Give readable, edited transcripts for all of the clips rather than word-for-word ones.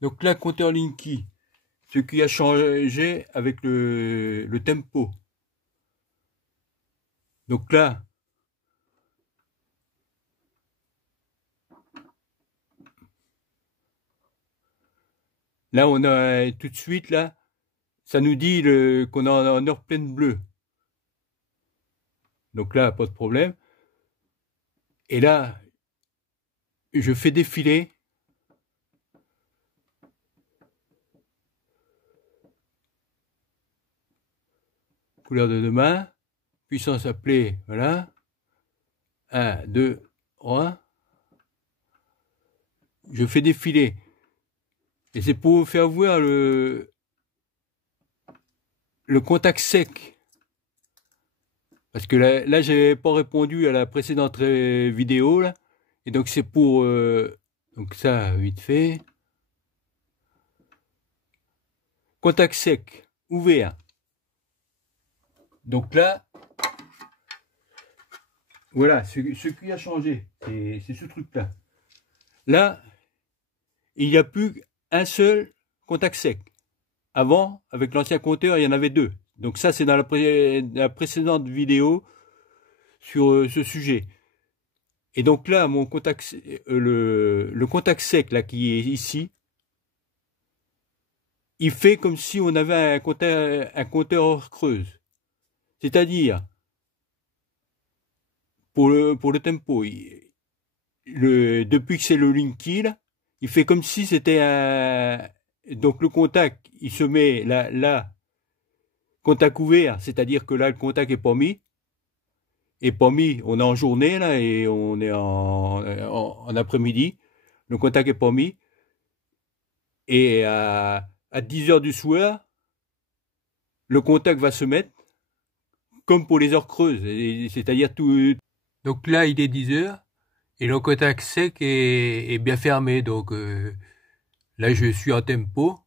Donc là, compteur Linky, ce qui a changé avec le tempo. Donc là on a tout de suite là, ça nous dit qu'on est en heure pleine bleue. Donc là, pas de problème. Et là, je fais défiler couleur de demain, puissance appelée, voilà. 1, 2, 3. Je fais défiler. Et c'est pour vous faire voir le contact sec. Parce que là j'avais pas répondu à la précédente vidéo, là. Et donc c'est pour... donc ça, vite fait. Contact sec, ouvert. Donc là, voilà, ce qui a changé, c'est ce truc-là. Là, il n'y a plus un seul contact sec. Avant, avec l'ancien compteur, il y en avait deux. Donc ça, c'est dans la précédente vidéo sur ce sujet. Et donc là, mon contact, le contact sec là qui est ici, il fait comme si on avait un compteur hors creuse. C'est-à-dire, pour le tempo, depuis que c'est le Linky, là, il fait comme si c'était un... Donc le contact, il se met là, contact ouvert, c'est-à-dire que là, le contact est pas mis. Et pas mis, on est en journée, là, et on est en après-midi. Le contact est pas mis. Et à 10 heures du soir, le contact va se mettre, comme pour les heures creuses, c'est-à-dire tout. Donc là, il est 10 heures, et le contact sec est bien fermé. Donc là, je suis en tempo.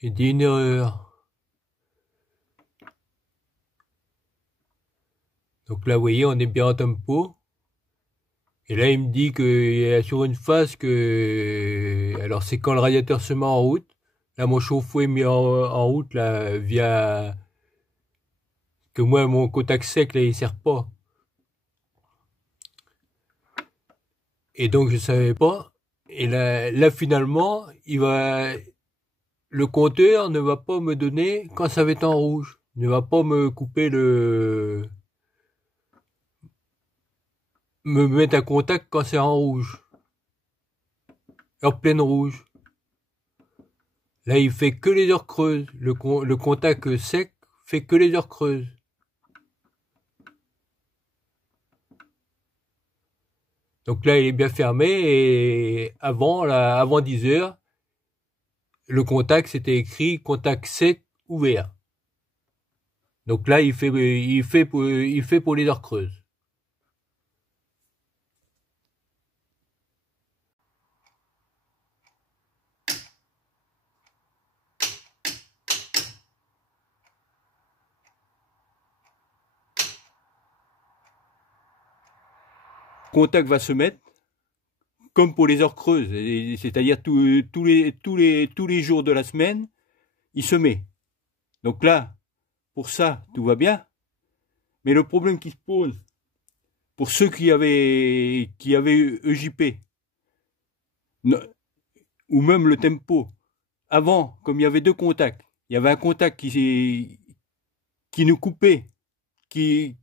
J'ai dit une erreur. Donc là, vous voyez, on est bien en tempo. Et là, il me dit qu'il y a sur une phase que... Alors, c'est quand le radiateur se met en route. Là, mon chauffe-eau est mis en route, là, via... Que moi, mon contact sec, là, il sert pas. Et donc, je savais pas. Et là finalement, le compteur ne va pas me donner quand ça va être en rouge. Il ne va pas me couper me mettre à contact quand c'est en rouge. Heure pleine rouge. Là, il fait que les heures creuses. Le contact sec fait que les heures creuses. Donc là, il est bien fermé et avant 10 heures, le contact, c'était écrit contact sec ouvert. Donc là, il fait pour les heures creuses. Le contact va se mettre comme pour les heures creuses, c'est-à-dire tous les jours de la semaine, il se met. Donc là, pour ça, tout va bien. Mais le problème qui se pose pour ceux qui avaient EJP ou même le tempo, avant, comme il y avait deux contacts, il y avait un contact qui nous coupait, qui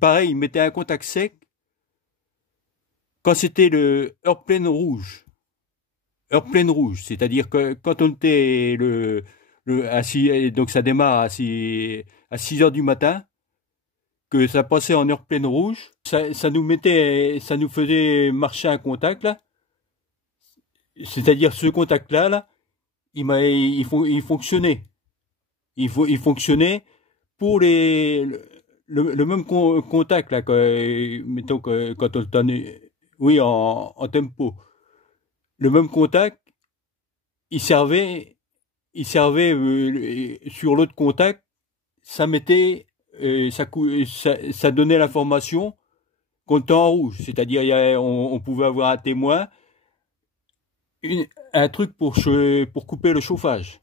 pareil, mettait un contact sec quand c'était le heure pleine rouge. Heure pleine rouge, c'est-à-dire que quand on était donc ça démarre à 6 heures du matin, que ça passait en heure pleine rouge, ça nous faisait marcher un contact là, c'est-à-dire ce contact là, il fonctionnait, il fonctionnait pour le même contact là, mettons que quand on oui en tempo, le même contact il servait, sur l'autre contact, ça mettait, ça donnait l'information qu'on était en rouge. C'est-à-dire, on pouvait avoir un témoin, un truc pour couper le chauffage.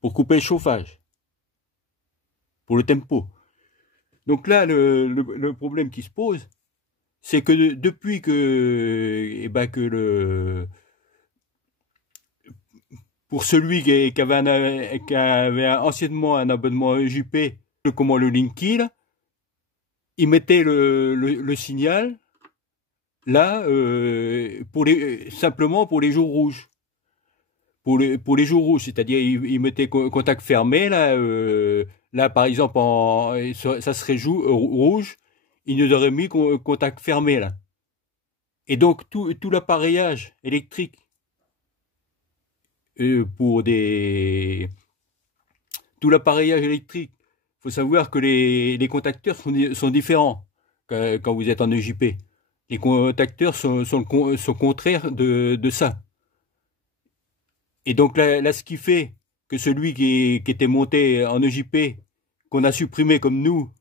Pour couper le chauffage. Pour le tempo. Donc là, le problème qui se pose, c'est que depuis que pour celui qui avait anciennement un abonnement EJP, comment le Linky, là, il mettait le signal là simplement pour les jours rouges. Pour les jours rouges, c'est-à-dire il mettait contact fermé là par exemple ça serait rouge, il nous aurait mis contact fermé là. Et donc tout l'appareillage électrique tout l'appareillage électrique, faut savoir que les contacteurs sont différents quand vous êtes en EJP. Les contacteurs sont contraires de ça. Et donc là, ce qui fait que celui qui était monté en EJP, qu'on a supprimé comme nous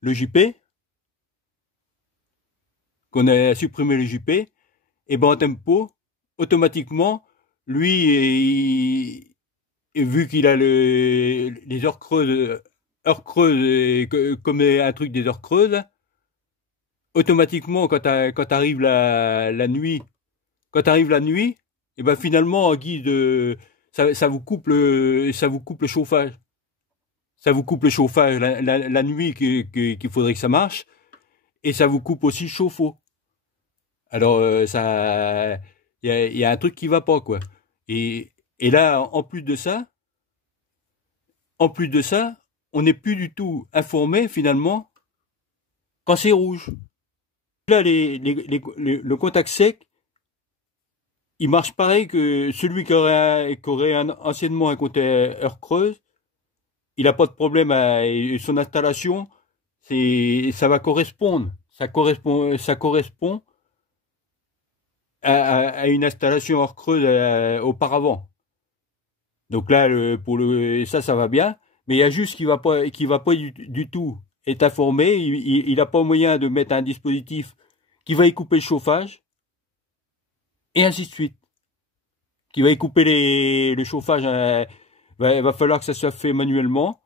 le JP, qu'on a supprimé le JP, et ben en tempo, automatiquement, lui, vu qu'il a les heures creuses comme un truc des heures creuses, automatiquement, quand arrive la nuit, et ben finalement, en guise ça vous coupe le chauffage. Ça vous coupe le chauffage la nuit qu'il faudrait que ça marche, et ça vous coupe aussi le chauffe-eau. Alors il y a un truc qui va pas, quoi. Et là, en plus de ça, on n'est plus du tout informé finalement quand c'est rouge. Là, le contact sec, il marche pareil que celui qui aurait anciennement un compteur heure creuse. Il n'a pas de problème son installation. Ça va correspondre. Ça correspond à une installation heure creuse auparavant. Donc là, ça va bien. Mais il y a juste qui va pas du tout être informé. Il n'a pas moyen de mettre un dispositif qui va y couper le chauffage. Et ainsi de suite. Qui va y couper le chauffage. Va falloir que ça soit fait manuellement.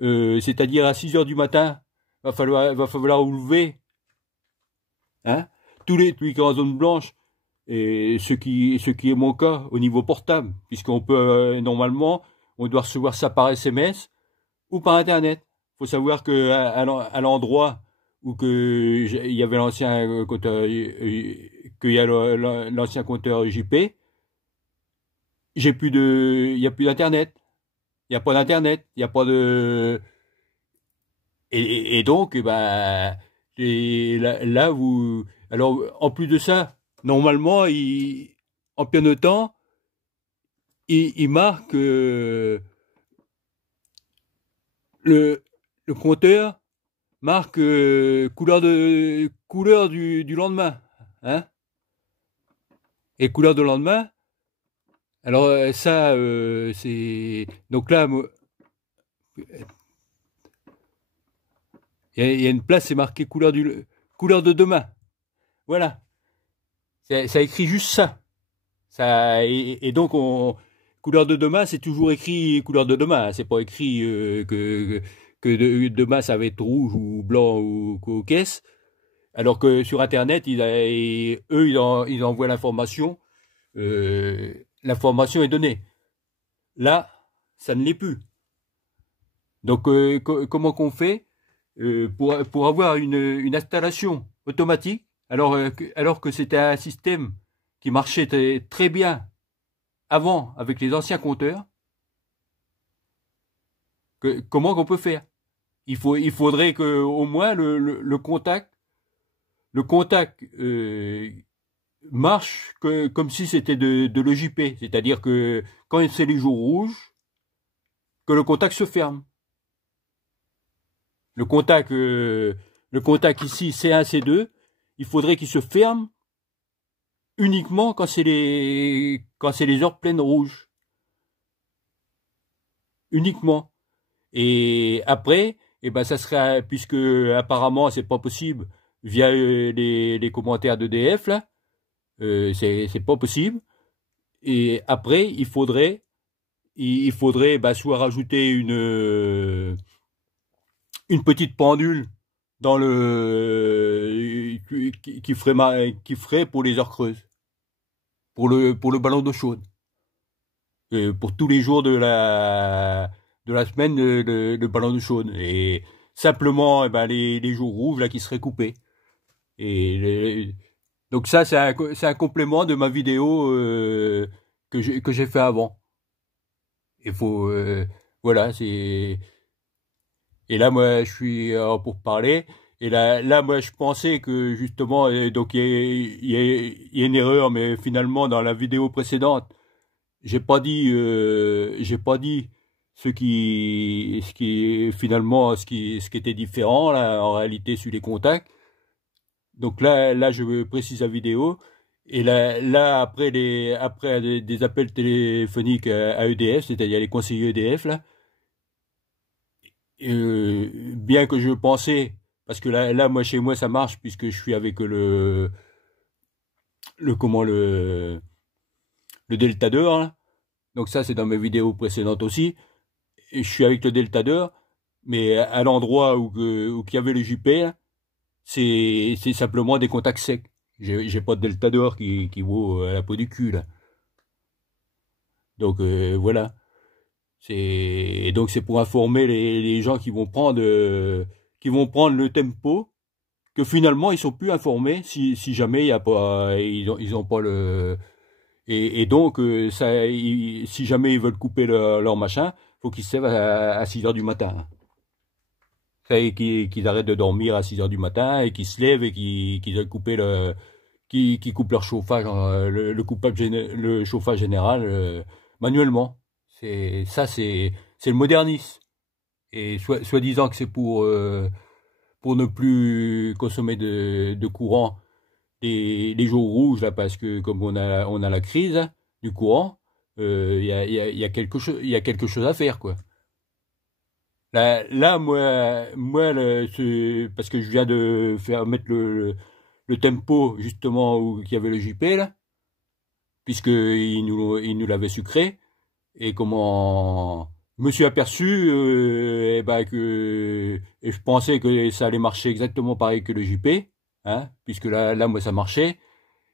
C'est-à-dire à 6 heures du matin, va falloir vous lever. Hein, tous les en zone blanche. Et ce qui est mon cas au niveau portable, puisqu'on peut normalement, on doit recevoir ça par SMS ou par Internet. Faut savoir que à l'endroit où il y avait l'ancien compteur, qu'il y a l'ancien compteur JP, il y a plus d'internet, il y a pas d'internet, il y a pas de, et donc, là vous, alors en plus de ça, normalement, en pianotant, il marque le compteur marque couleur du lendemain, hein, et couleur de lendemain. Alors ça, c'est donc là, il y a une place, c'est marqué couleur de demain. Voilà, ça écrit juste ça. Et donc couleur de demain, c'est toujours écrit couleur de demain. C'est pas écrit que demain ça va être rouge ou blanc ou caisse. Alors que sur Internet, ils envoient l'information. L'information est donnée. Là, ça ne l'est plus. Donc, comment qu'on fait pour avoir une installation automatique, alors que c'était un système qui marchait très bien avant avec les anciens compteurs, comment qu'on peut faire? Il faudrait que au moins le contact marche comme si c'était de l'EJP, c'est-à-dire que quand c'est les jours rouges, que le contact se ferme. Le contact ici C1, C2, il faudrait qu'il se ferme uniquement quand c'est les heures pleines rouges. Uniquement. Et après, eh ben ça sera, puisque apparemment c'est pas possible via les commentaires d'EDF là, c'est pas possible. Et après, il faudrait bah, soit rajouter une petite pendule dans le qui ferait pour les heures creuses, pour le ballon d'eau chaude, pour tous les jours de la semaine le ballon d'eau chaude et simplement eh ben, les jours rouges là qui seraient coupés. Et donc ça c'est un complément de ma vidéo que j'ai fait avant. Il faut voilà c'est et là moi je suis pour parler et là moi je pensais que justement donc il y a une erreur mais finalement dans la vidéo précédente j'ai pas dit ce qui finalement ce qui était différent là en réalité sur les contacts. Donc là je précise la vidéo. Et là après des appels téléphoniques à EDF, c'est-à-dire les conseillers EDF, là, bien que je pensais, parce que là, moi, chez moi, ça marche, puisque je suis avec comment, le Delta 2, là. Donc ça, c'est dans mes vidéos précédentes aussi. Et je suis avec le Delta 2, mais à l'endroit où il y avait le JP, là, c'est simplement des contacts secs. J'ai pas de Delta 2 qui vaut à la peau du cul, là. Donc voilà. Et donc c'est pour informer les gens qui vont prendre le tempo que finalement ils sont plus informés si jamais il y a pas ils ont pas le et donc si jamais ils veulent couper leur machin, faut qu'ils se lèvent à 6 heures du matin. Ça et qu'ils arrêtent de dormir à 6 heures du matin et qu'ils se lèvent et qu'ils aillent couper qui coupent leur chauffage le chauffage général manuellement. C'est le modernisme. Et soi-disant que c'est pour ne plus consommer de courant les jours rouges, là, parce que comme on a la crise du courant, il y a il y a quelque chose à faire, quoi. Moi parce que je viens de faire mettre le tempo, justement, où il y avait le JP, là, puisqu'il il nous l'avait sucré, et comment je me suis aperçu eh ben et je pensais que ça allait marcher exactement pareil que le JP, hein, puisque là moi ça marchait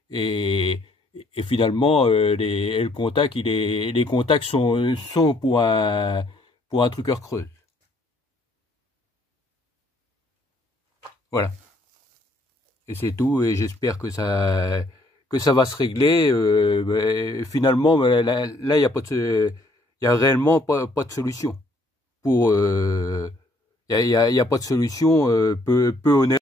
et et finalement le contact les contacts sont pour un truqueur creux. Voilà. Et c'est tout et j'espère que ça va se régler finalement là il y a pas de il y a réellement pas de solution pour il y a pas de solution peu onéreuse